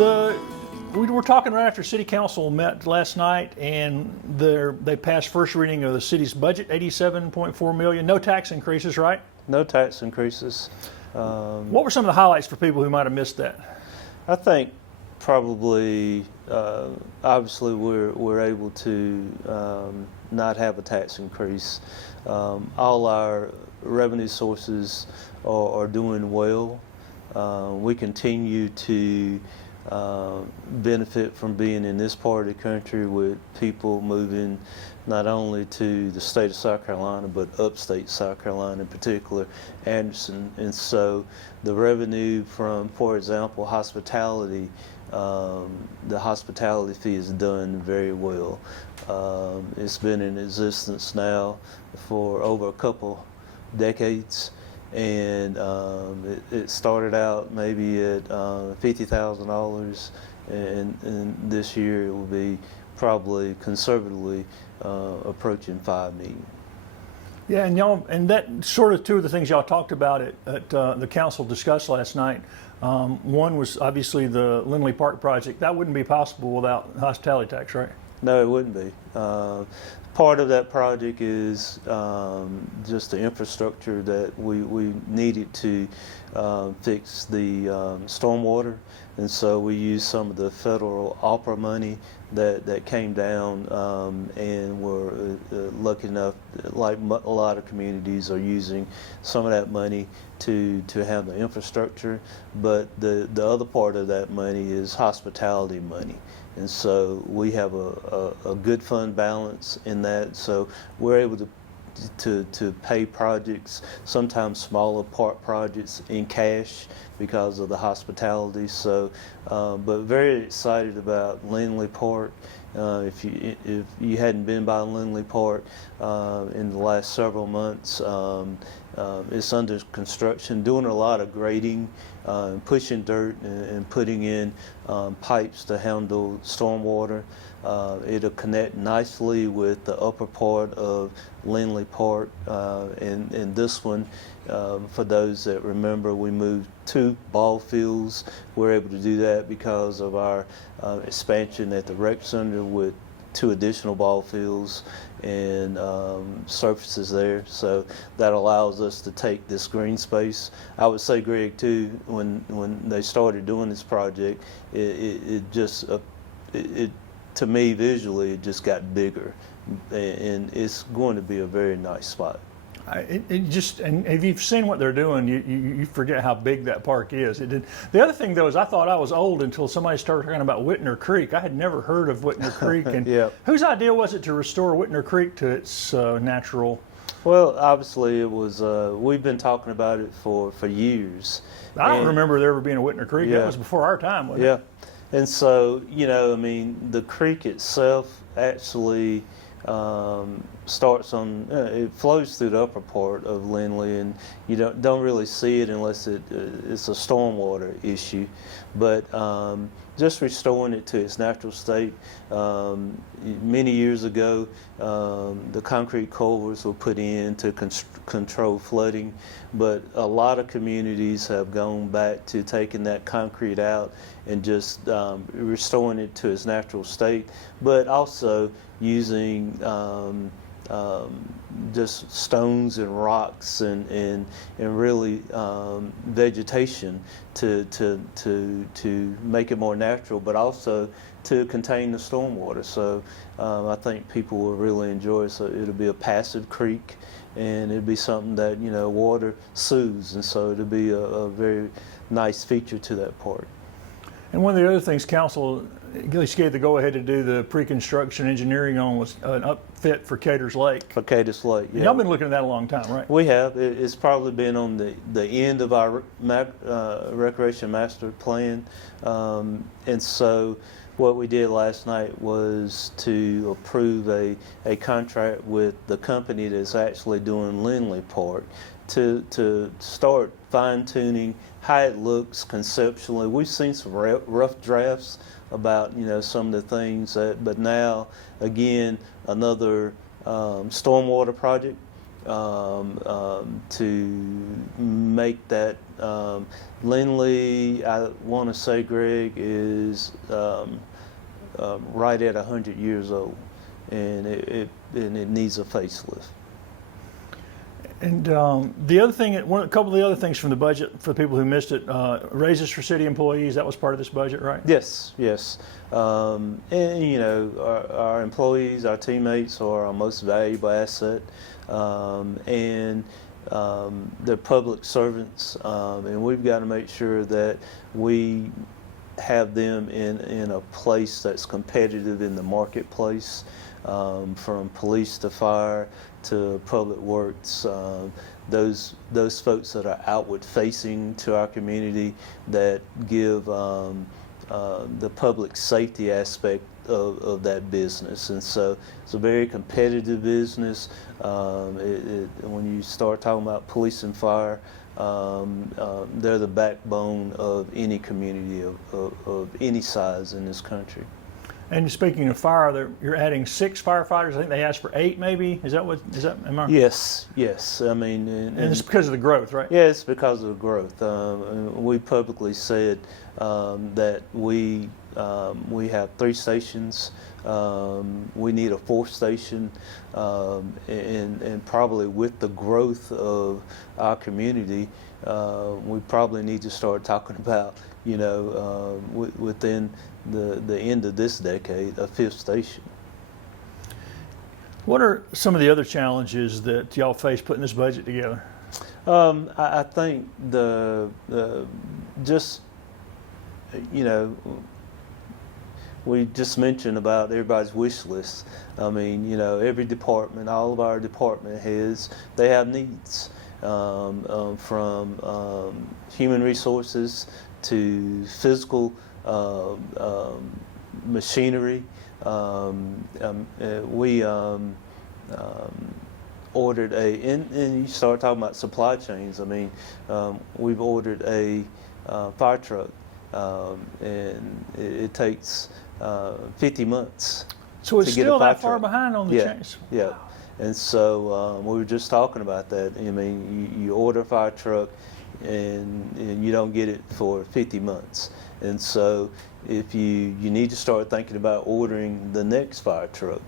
We were talking right after City Council met last night, and they passed first reading of the city's budget, $87.4 million. No tax increases, right? No tax increases. What were some of the highlights for people who might have missed that? I think probably, obviously, we're able to not have a tax increase. All our revenue sources are doing well. We continue to benefit from being in this part of the country with people moving not only to the state of South Carolina but upstate South Carolina, in particular Anderson. And so the revenue from, for example, hospitality, the hospitality fee is done very well. It's been in existence now for over a couple decades. And it started out maybe at $50,000, and this year it will be probably conservatively approaching $5 million. Yeah, and that sort of two of the things y'all talked about at the council discussed last night. One was obviously the Linley Park Project. That wouldn't be possible without hospitality tax, right? No, it wouldn't be. Part of that project is just the infrastructure that we needed to fix the stormwater, and so we used some of the federal ARPA money that came down, and were lucky enough, like a lot of communities are using some of that money to have the infrastructure. But the other part of that money is hospitality money. And so we have a good fund balance in that, so we're able to pay projects, sometimes smaller part projects, in cash because of the hospitality. So, but very excited about Linley Park. If you hadn't been by Linley Park in the last several months, it's under construction, doing a lot of grading, pushing dirt and putting in pipes to handle stormwater. It'll connect nicely with the upper part of Linley Park, and this one, for those that remember, we moved 2 ball fields. We're able to do that because of our expansion at the rec center with 2 additional ball fields and surfaces there. So that allows us to take this green space. I would say, Greg, too, when they started doing this project, it just to me visually it just got bigger, and it's going to be a very nice spot. And if you've seen what they're doing, you forget how big that park is. The other thing, though, is I thought I was old until somebody started talking about Whitner Creek. I had never heard of Whitner Creek. And Yep. Whose idea was it to restore Whitner Creek to its natural? Well, obviously it was. We've been talking about it for years. I don't remember there ever being a Whitner Creek. Yeah. That was before our time, wasn't Yeah. it? And so, I mean, the creek itself actually starts on, it flows through the upper part of Linley, and you don't really see it unless it's a stormwater issue. But just restoring it to its natural state. Many years ago, the concrete culverts were put in to control flooding, but a lot of communities have gone back to taking that concrete out and just restoring it to its natural state, but also using just stones and rocks and really vegetation to make it more natural, but also to contain the stormwater. So I think people will really enjoy it. So it'll be a passive creek, and it'll be something that water soothes, and so it'll be a very nice feature to that park. And one of the other things council at least gave the go-ahead to do the pre-construction engineering on was an upfit for Caters Lake. For Caters Lake, yeah. Y'all been looking at that a long time, right? We have. It's probably been on the end of our recreation master plan. And so what we did last night was to approve a contract with the company that's actually doing Linley Park to start fine-tuning how it looks conceptually. We've seen some rough drafts about some of the things but now again another stormwater project, to make that. Linley, I want to say, Greg, is right at 100 years old, and it needs a facelift. And the other thing, a couple of the other things from the budget for the people who missed it, raises for city employees. That was part of this budget, right? Yes, yes. And you know, our employees, our teammates are our most valuable asset, and they're public servants, and we've got to make sure that we have them in a place that's competitive in the marketplace, from police to fire to public works. Those folks that are outward facing to our community, that give the public safety aspect of that business. And so it's a very competitive business. When you start talking about police and fire, they're the backbone of any community of any size in this country. And speaking of fire, you're adding 6 firefighters. I think they asked for 8, maybe. Is that am I? Yes, yes. I mean, and it's because of the growth, right? Yeah, it's because of the growth. We publicly said that we have 3 stations. We need a 4th station, and probably with the growth of our community, we probably need to start talking about, you know, within the end of this decade, a 5th station. What are some of the other challenges that y'all face putting this budget together? I think just, you know, we just mentioned about everybody's wish list. I mean, you know, every department, all of our department heads, they have needs, from human resources to physical machinery. We ordered and you start talking about supply chains. I mean, we've ordered a fire truck, and it takes 50 months. So it's to get still a fire that far truck. behind on the Yeah, chains. yeah. And so we were just talking about that. I mean, you order a fire truck, and you don't get it for 50 months. And so if you need to start thinking about ordering the next fire truck,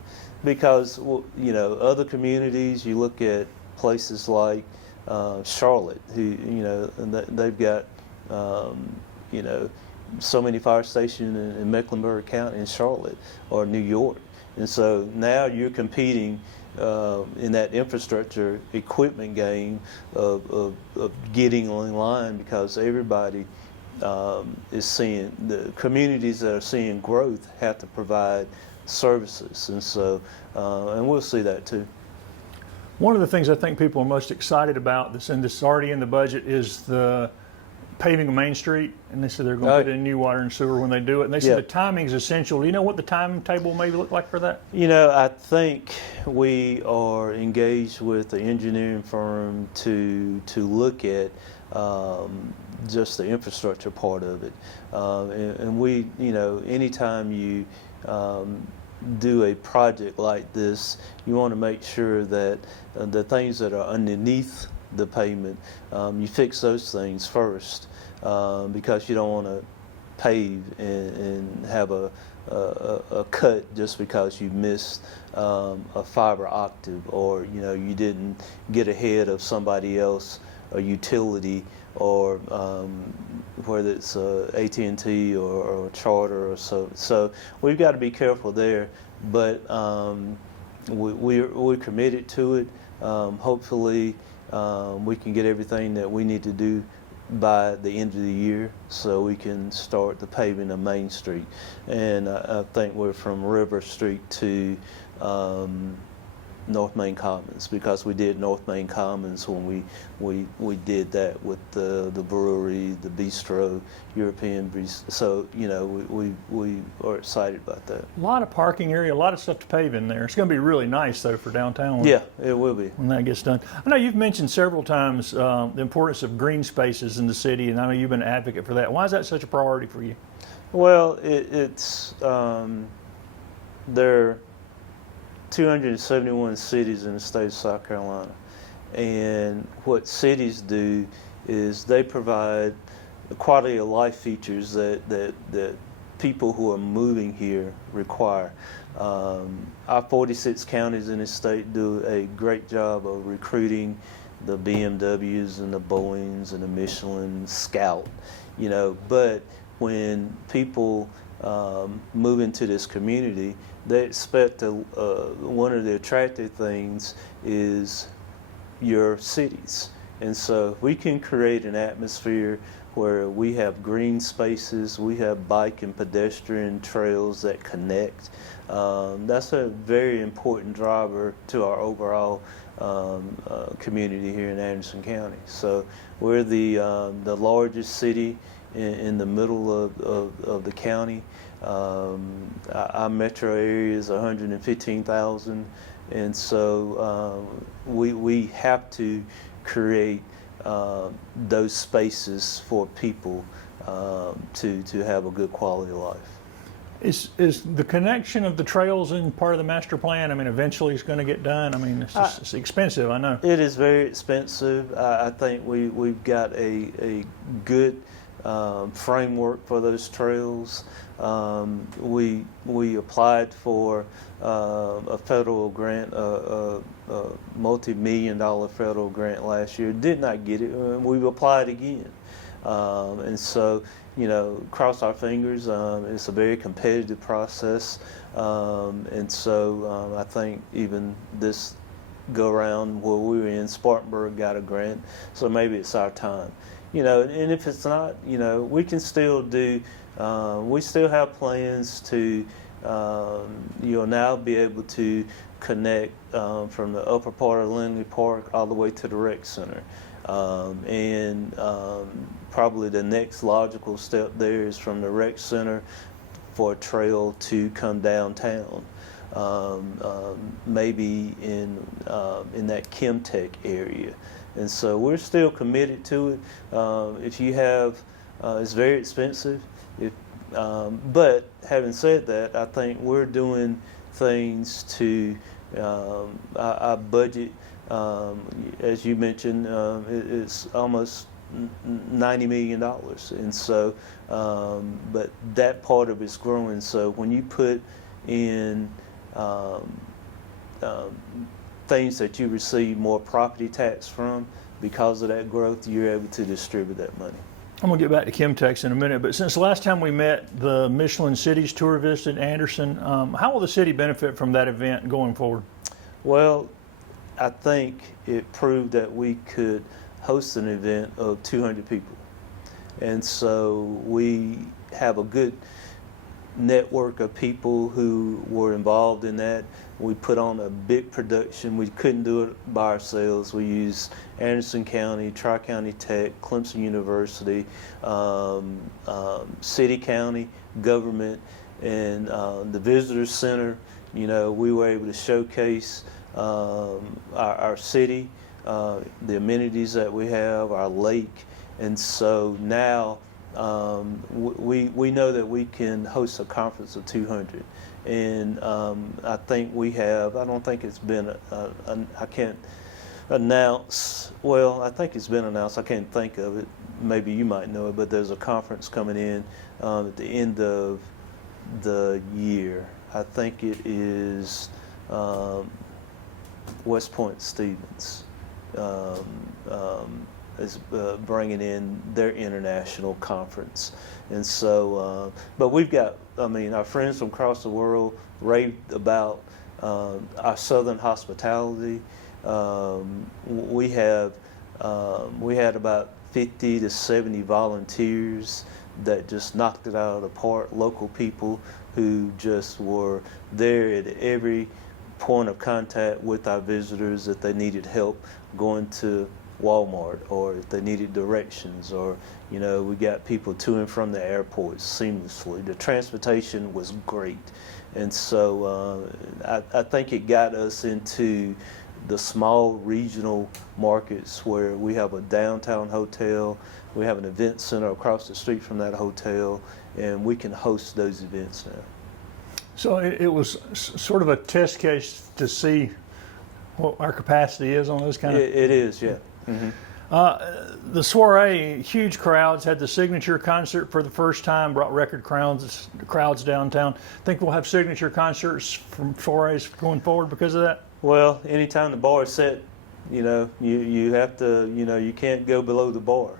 because, you know, other communities, you look at places like Charlotte, who, you know, they've got, you know, so many fire stations in Mecklenburg County and Charlotte, or New York. And so now you're competing in that infrastructure equipment game of getting in line, because everybody is seeing, the communities that are seeing growth have to provide services. And so, and we'll see that too. One of the things I think people are most excited about this is already in the budget is the paving of Main Street, and they said they're going to put in new water and sewer when they do it. And they said the timing is essential. Do you know what the timetable maybe look like for that? You know, I think we are engaged with the engineering firm to look at just the infrastructure part of it. And we, you know, anytime you do a project like this, you want to make sure that the things that are underneath the pavement, you fix those things first, because you don't want to pave and have a cut just because you missed a fiber octave, or, you know, you didn't get ahead of somebody else, a utility, or whether it's AT&T or Charter or so. So we've got to be careful there, but we're committed to it. Hopefully we can get everything that we need to do by the end of the year, so we can start the paving of Main Street. And I think we're from River Street to North Main Commons, because we did North Main Commons when we did that with the brewery, the bistro, European bistro. So, you know, we are excited about that. A lot of parking area, a lot of stuff to pave in there. It's going to be really nice though for downtown. Yeah, it will be when that gets done. I know you've mentioned several times the importance of green spaces in the city, and I know you've been an advocate for that. Why is that such a priority for you? Well, it's there are 271 cities in the state of South Carolina, And what cities do is they provide quality of life features that people who are moving here require. Our 46 counties in this state do a great job of recruiting the BMWs and the Boeings and the Michelin Scout, but when people move into this community, they expect one of the attractive things is your cities. And so if we can create an atmosphere where we have green spaces, we have bike and pedestrian trails that connect, that's a very important driver to our overall community here in Anderson County. So we're the largest city in the middle of the county. Our metro area is 115,000, and so we have to create those spaces for people to have a good quality of life. Is the connection of the trails in part of the master plan? I mean, eventually it's going to get done. I mean, it's expensive, I know. It is very expensive. I think we've got a good framework for those trails. We applied for a federal grant, a multi-million-dollar federal grant last year. Did not get it. We've applied again, and so cross our fingers. It's a very competitive process, and so I think even this go around where we were in Spartanburg got a grant. So maybe it's our time. And if it's not, we can still do, we still have plans to, now be able to connect from the upper part of Linley Park all the way to the rec center. And probably the next logical step there is from the rec center for a trail to come downtown. Maybe in that Chemtech area. And so we're still committed to it. If you have, it's very expensive. But having said that, I think we're doing things to our budget. As you mentioned, it's almost $90 million, and so, but that part of it's growing. So when you put in things that you receive more property tax from, because of that growth, you're able to distribute that money. I'm going to get back to Chemtex in a minute, but since the last time we met, the Michelin Cities Tour visited Anderson. How will the city benefit from that event going forward? Well, I think it proved that we could host an event of 200 people. And so we have a good network of people who were involved in that. We put on a big production. We couldn't do it by ourselves. We used Anderson County, Tri-County Tech, Clemson University, City County government, and the Visitor Center. We were able to showcase our city, the amenities that we have, our lake, and so now we know that we can host a conference of 200, and I think we have. I don't think it's been. I can't announce. Well, I think it's been announced. I can't think of it. Maybe you might know it, but there's a conference coming in at the end of the year. I think it is West Point Stevens. Is bringing in their international conference, and so but we've got, our friends from across the world raved about our southern hospitality. We had about 50 to 70 volunteers that just knocked it out of the park, local people who just were there at every point of contact with our visitors that they needed help going to Walmart, or if they needed directions, or we got people to and from the airport seamlessly. The transportation was great, and so I think it got us into the small regional markets where we have a downtown hotel, we have an event center across the street from that hotel, and we can host those events now. So it was sort of a test case to see what our capacity is on those kind of. It is, yeah. Mm-hmm. The soiree, huge crowds, had the signature concert for the first time, brought record crowds downtown. Think we'll have signature concerts from soirees going forward because of that? Well, anytime the bar is set, you have to, you can't go below the bar.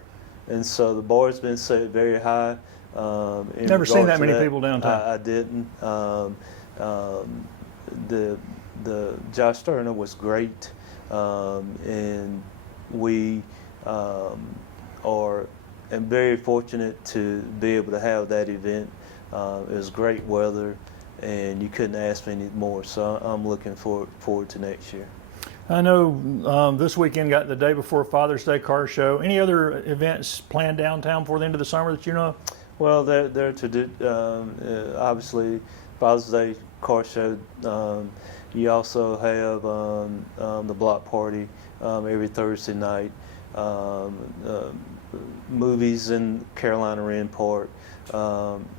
And so the bar's been set very high. Never seen that many people downtown. I didn't. The Josh Turner was great, and we are very fortunate to be able to have that event. It was great weather, and you couldn't ask for any more. So I'm looking forward to next year. I know this weekend got the day before Father's Day car show. Any other events planned downtown before the end of the summer that you know of? Well, obviously Father's Day car show. You also have the block party every Thursday night. Movies in Carolina Wren Park.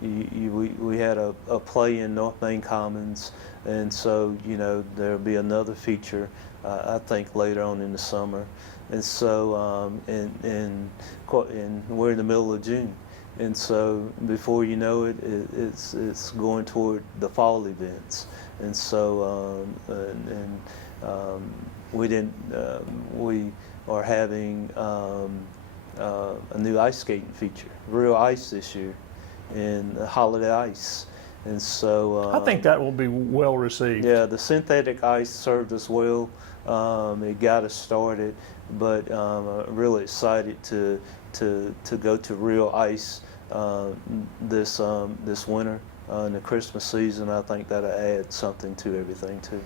We had a play in North Main Commons, and so there'll be another feature I think later on in the summer, and so and we're in the middle of June, and so before you know it, it's going toward the fall events, and so we are having a new ice skating feature, real ice this year, and holiday ice. And so I think that will be well received. Yeah, the synthetic ice served us well. It got us started, but I'm really excited to go to real ice this winter in the Christmas season. I think that'll add something to everything too.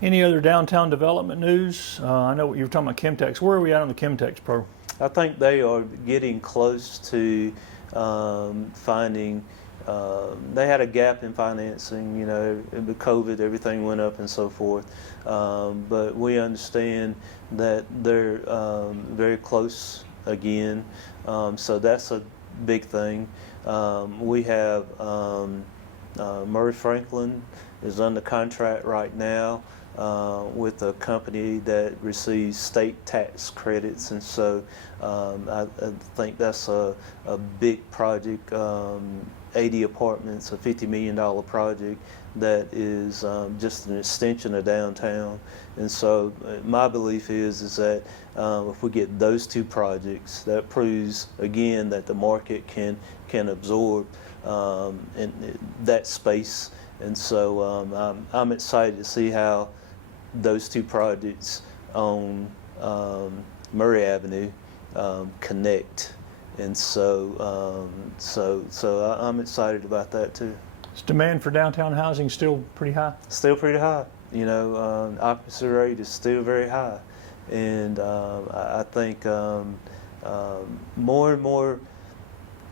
Any other downtown development news? I know you were talking about Chemtex. Where are we at on the Chemtex pro? I think they are getting close to finding. They had a gap in financing, with COVID, everything went up and so forth. But we understand that they're very close again. So that's a big thing. We have Murray Franklin is under contract right now with a company that receives state tax credits, and so I think that's a big project. 80 apartments, a $50 million project that is just an extension of downtown. And so my belief is that if we get those two projects, that proves again that the market can absorb in that space. And so I'm excited to see how those two projects on Murray Avenue connect. And so I'm excited about that too. Is demand for downtown housing still pretty high? Still pretty high. Occupancy rate is still very high, and I think more and more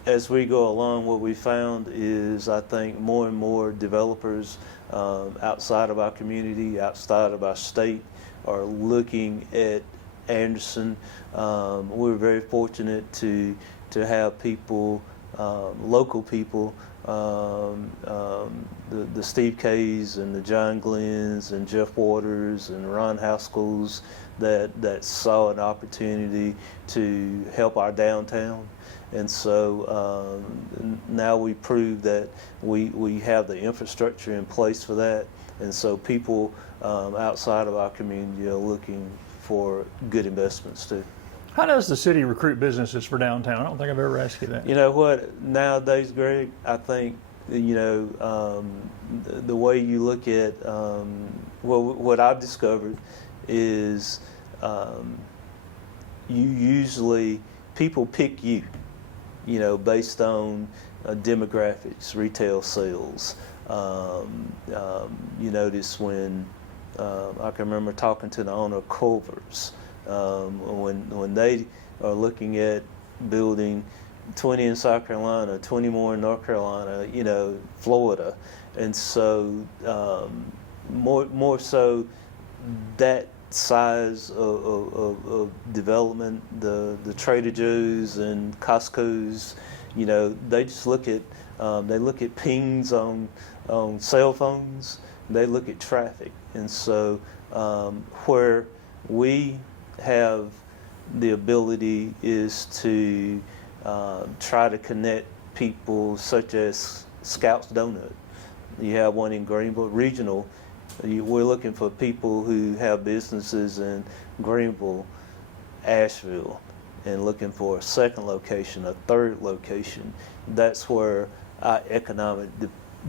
as we go along, what we found is I think more and more developers outside of our community, outside of our state, are looking at Anderson. We're very fortunate to have people, local people, the Steve Kays and the John Glenns and Jeff Waters and Ron Haskell's that saw an opportunity to help our downtown. And so now we prove that we have the infrastructure in place for that. And so people outside of our community are looking for good investments too. How does the city recruit businesses for downtown? I don't think I've ever asked you that. You know what? Nowadays, Greg, I think, the way you look at, what I've discovered is people pick you, based on demographics, retail sales. You notice when, I can remember talking to the owner of Culver's, when they are looking at building 20 in South Carolina, 20 more in North Carolina, Florida, and so more so that size of development, the Trader Joe's and Costco's, they just look at pings on cell phones. They look at traffic, and so Where we have the ability is to try to connect people such as Scout's Donut. You have one in Greenville Regional. We're looking for people who have businesses in Greenville, Asheville, and looking for a second location, a third location. That's where our economic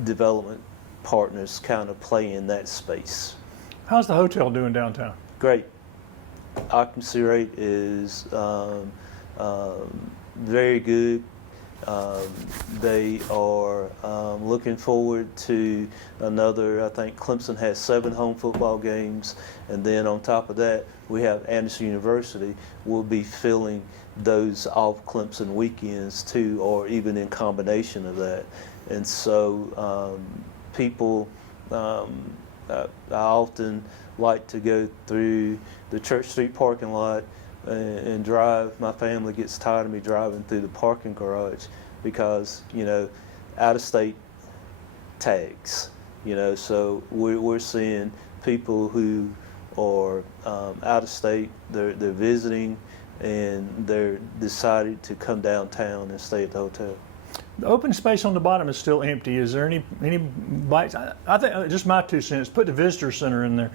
development partners kind of play in that space. How's the hotel doing downtown? Great. Occupancy rate is very good. They are looking forward to another, I think Clemson has 7 home football games, and then on top of that, we have Anderson University will be filling those off Clemson weekends too, or even in combination of that. And so people, I often like to go through the Church Street parking lot and drive. My family gets tired of me driving through the parking garage because, you know, out-of-state tags, you know, so we're seeing people who are out-of-state, they're visiting, and they're decided to come downtown and stay at the hotel. The open space on the bottom is still empty. Is there any bites? I think, just my 2 cents, put the visitor center in there.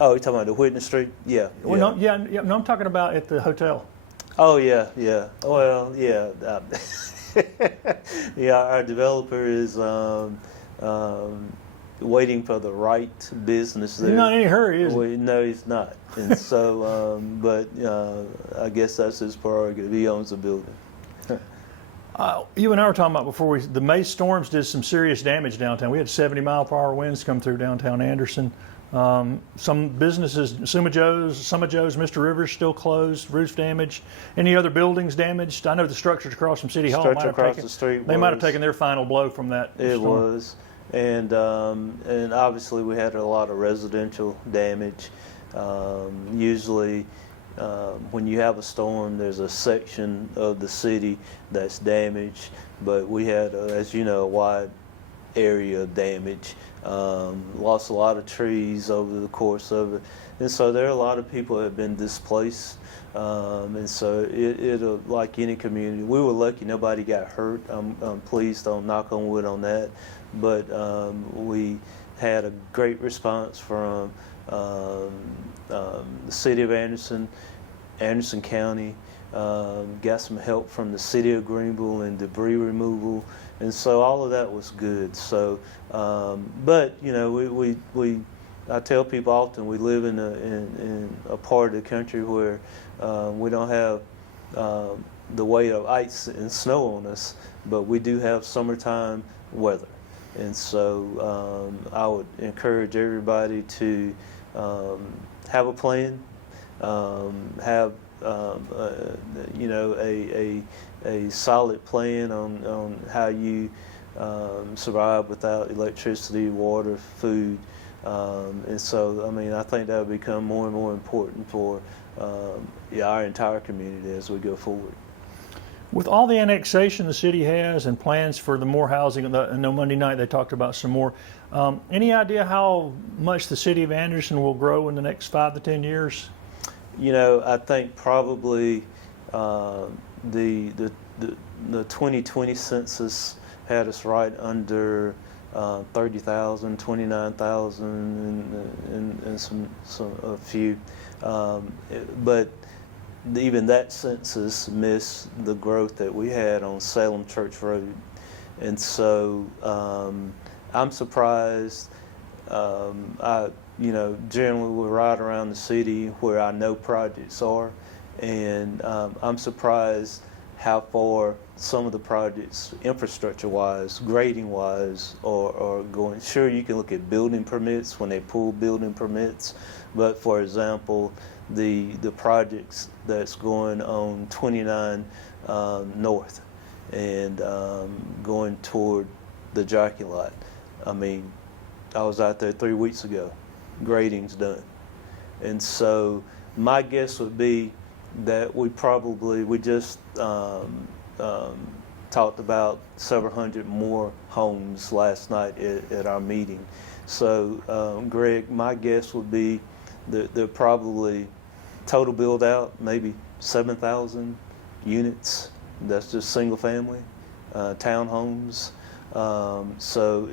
Oh, you're talking about the Whitner Street? Yeah. Well, no, no, I'm talking about at the hotel. Oh, yeah. Well, yeah. Yeah, our developer is waiting for the right business there. He's not in any hurry, is he? No, he's not. And so, but I guess that's his prerogative. He owns the building. You and I were talking about before, the May storms did some serious damage downtown. We had 70-mile-per-hour winds come through downtown Anderson. Some businesses, some of Joe's, Mr. Rivers still closed, roof damage. Any other buildings damaged? I know the structures across from City Hall Structure across the street. They might have taken their final blow from that It storm. was. And obviously we had a lot of residential damage. Usually when you have a storm, there's a section of the city that's damaged, but we had, as you know, a wide area of damage. Lost a lot of trees over the course of it, and so there are a lot of people that have been displaced, and so it'll, like any community, we were lucky nobody got hurt. I'm pleased, on knock on wood on that, but we had a great response from the city of Anderson County, got some help from the city of Greenville in debris removal, and so all of that was good. So, but you know, I tell people often we live in a part of the country where we don't have the weight of ice and snow on us, but we do have summertime weather, and so I would encourage everybody to have a plan. Have you know, a solid plan on how you survive without electricity, water, food, and so I mean I think that will become more and more important for our entire community as we go forward. With all the annexation the city has and plans for the more housing, and no Monday night they talked about some more. Any idea how much the city of Anderson will grow in the next 5 to 10 years? You know, I think probably the 2020 census had us right under 30,000, 29,000, and a few. But even that census missed the growth that we had on Salem Church Road, and so I'm surprised. You know, generally we're right around the city where I know projects are, and I'm surprised how far some of the projects, infrastructure-wise, grading-wise, are going. Sure, you can look at building permits when they pull building permits, but for example, the projects that's going on 29 North and going toward the jockey lot. I mean, I was out there 3 weeks ago. Grading's done, and so my guess would be that we just talked about several hundred more homes last night at our meeting. So, Greg, my guess would be that they're probably total build out, maybe 7,000 units. That's just single family, townhomes. So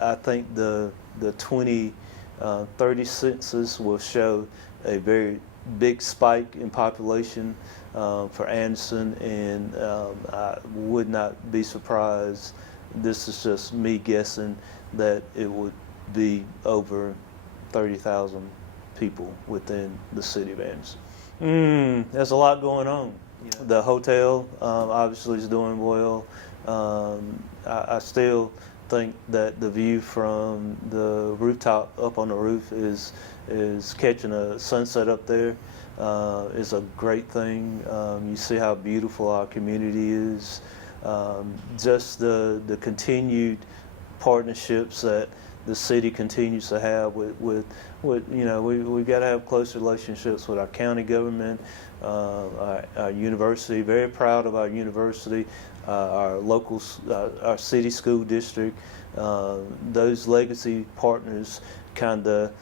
I think the 2030 census will show a very big spike in population for Anderson, and I would not be surprised, this is just me guessing, that it would be over 30,000 people within the city of Anderson. There's a lot going on. Yeah. The hotel obviously is doing well. I still think that the view from the rooftop up on the roof is catching a sunset up there is a great thing. You see how beautiful our community is. Just the continued partnerships that the city continues to have with you know, we've got to have close relationships with our county government, our university. Very proud of our university, our local, our city school district. Those legacy partners kind of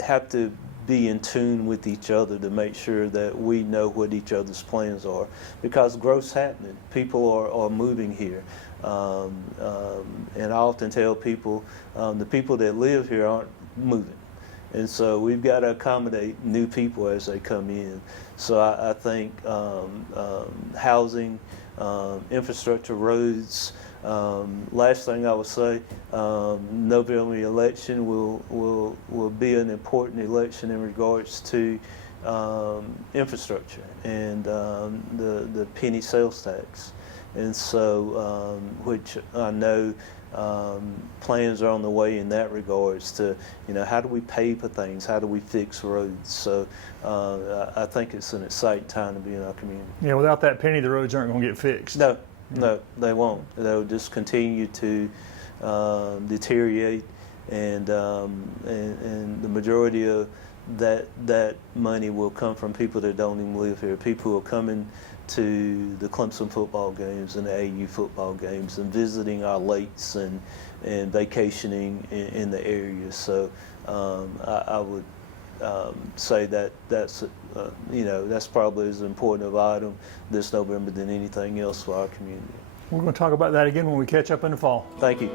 have to be in tune with each other to make sure that we know what each other's plans are, because growth's happening. People are moving here. And I often tell people, the people that live here aren't moving. And so we've got to accommodate new people as they come in. So I think housing, infrastructure, roads. Last thing I would say, November election will be an important election in regards to infrastructure and the penny sales tax. And so, which I know plans are on the way in that regards to, you know, how do we pay for things? How do we fix roads? So I think it's an exciting time to be in our community. Yeah, without that penny, the roads aren't going to get fixed. No, no, they won't. They'll just continue to deteriorate, and the majority of that money will come from people that don't even live here. People who are coming to the Clemson football games and the AU football games and visiting our lakes and vacationing in the area. So I would say that's you know, that's probably as important of item this November than anything else for our community. We're going to talk about that again when we catch up in the fall. Thank you.